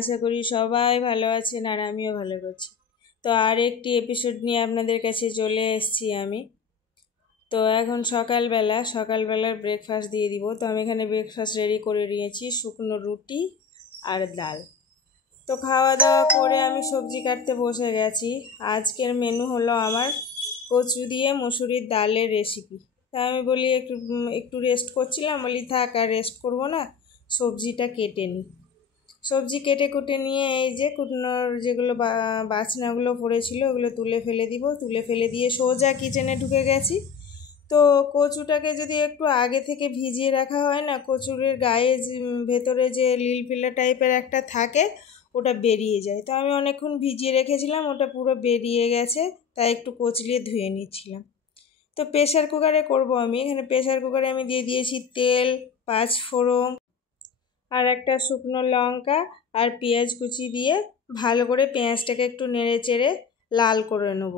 আশা করি সবাই ভালো আছেন আর আমিও ভালো আছি। তো আর একটি এপিসোড নিয়ে আপনাদের কাছে চলে এসেছি আমি। তো এখন সকালবেলার ব্রেকফাস্ট দিয়ে দিব। তো আমি এখানে ব্রেকফাস্ট রেডি করে নিয়েছি, শুকনো রুটি আর ডাল। তো খাওয়া দাওয়া করে আমি সবজি কাটতে বসে গেছি। আজকের মেনু হলো আমার কচু দিয়ে মসুরির ডালের রেসিপি। তাই আমি বলি একটু রেস্ট করছিলাম, বলি থাক আর রেস্ট করবো না, সবজিটা কেটে নিই। সবজি কেটে কুটে নিয়ে এই যে কুটনোর যেগুলো বাছনাগুলো পড়েছিল ওগুলো তুলে ফেলে দিব। তুলে ফেলে দিয়ে সোজা কিচেনে ঢুকে গেছি। তো কচুটাকে যদি একটু আগে থেকে ভিজিয়ে রাখা হয় না, কচুরের গায়ে ভেতরে যে লিলপিলা টাইপের একটা থাকে ওটা বেরিয়ে যায়। তো আমি অনেকক্ষণ ভিজিয়ে রেখেছিলাম, ওটা পুরো বেরিয়ে গেছে, তাই একটু কচলিয়ে ধুয়ে নিচ্ছিলাম। তো প্রেশার কুকারে করব আমি। এখানে প্রেশার কুকারে আমি দিয়ে দিয়েছি তেল, 5 ফোড়ন আর একটা শুকনো লঙ্কা আর পেঁয়াজ কুচি দিয়ে ভালো করে পেঁয়াজটাকে একটু নেড়ে চেড়ে লাল করে নেব।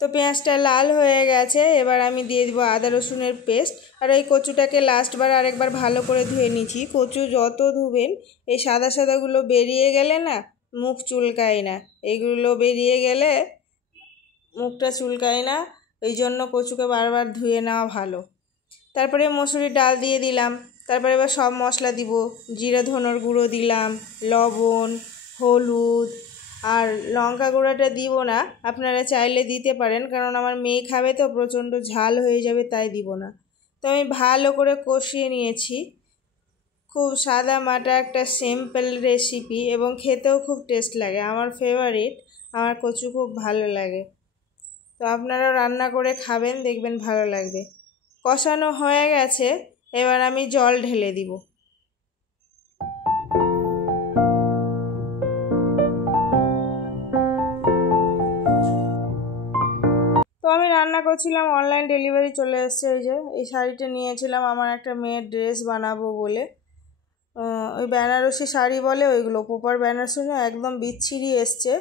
তো পেঁয়াজটা লাল হয়ে গেছে, এবার আমি দিয়ে দিব আদা রসুনের পেস্ট। আর এই কচুটাকে লাস্টবার আরেকবার ভালো করে ধুয়ে নিচ্ছি। কচু যত ধুবেন এই সাদা সাদাগুলো বেরিয়ে গেলে না মুখ চুলকায় না, এগুলো বেরিয়ে গেলে মুখটা চুলকায় না, ওই জন্য কচুকে বারবার ধুয়ে নেওয়া ভালো। তারপরে মসুরির ডাল দিয়ে দিলাম। তারপরে এবার সব মশলা দিব, জিরে ধনের গুঁড়ো দিলাম, লবণ, হলুদ আর লঙ্কা গুঁড়োটা দিব না, আপনারা চাইলে দিতে পারেন, কারণ আমার মেয়ে খাবে তো প্রচণ্ড ঝাল হয়ে যাবে, তাই দিব না। তো আমি ভালো করে কষিয়ে নিয়েছি। খুব সাদা মাটা একটা সিম্পল রেসিপি এবং খেতেও খুব টেস্ট লাগে, আমার ফেভারিট, আমার কচু খুব ভালো লাগে। তো আপনারাও রান্না করে খাবেন, দেখবেন ভালো লাগবে। কষানো হয়ে গেছে, এবার আমি জল ঢেলে দিব। তো আমি রান্না করছিলাম, অনলাইন ডেলিভারি চলে এসছে। ওই যে এই শাড়িটা নিয়েছিলাম আমার একটা মেয়ের ড্রেস বানাবো বলে, ওই বেনারসি শাড়ি বলে ওইগুলো, প্রপার বেনারসি না, একদম বিচ্ছিরি এসছে,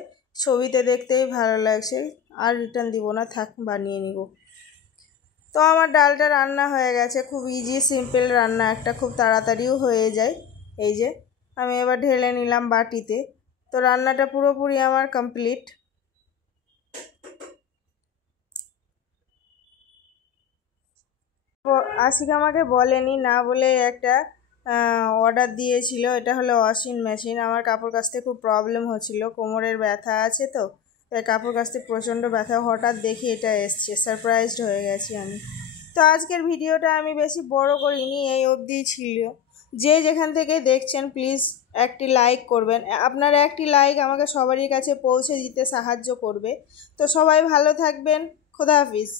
ছবিতে দেখতেই ভালো লাগছে। আর রিটার্ন দিব না, থাক বানিয়ে নিব। তো আমার ডালটা রান্না হয়ে গেছে, খুব ইজি সিম্পল রান্না একটা, খুব তাড়াতাড়িও হয়ে যায়। এই যে আমি এবার ঢেলে নিলাম বাটিতে। তো রান্নাটা পুরোপুরি আমার কমপ্লিট। আশিক আমাকে বলেনি, না বলে একটা অর্ডার দিয়েছিল। এটা হলো ওয়াশিং মেশিন। আমার কাপড় কাচতে খুব প্রবলেম হচ্ছিল, কোমরের ব্যথা আছে, তো তাই কাপড় কাচতে প্রচণ্ড ব্যথা, হঠাৎ দেখি এটা এসছে, সারপ্রাইজড হয়ে গেছি আমি। তো আজকের ভিডিওটা আমি বেশি বড় করিনি, এই অবধি ছিল। যে যেখান থেকে দেখছেন প্লিজ একটি লাইক করবেন, আপনারা একটি লাইক আমাকে সবারই কাছে পৌঁছে দিতে সাহায্য করবে। তো সবাই ভালো থাকবেন, খোদা হাফিজ।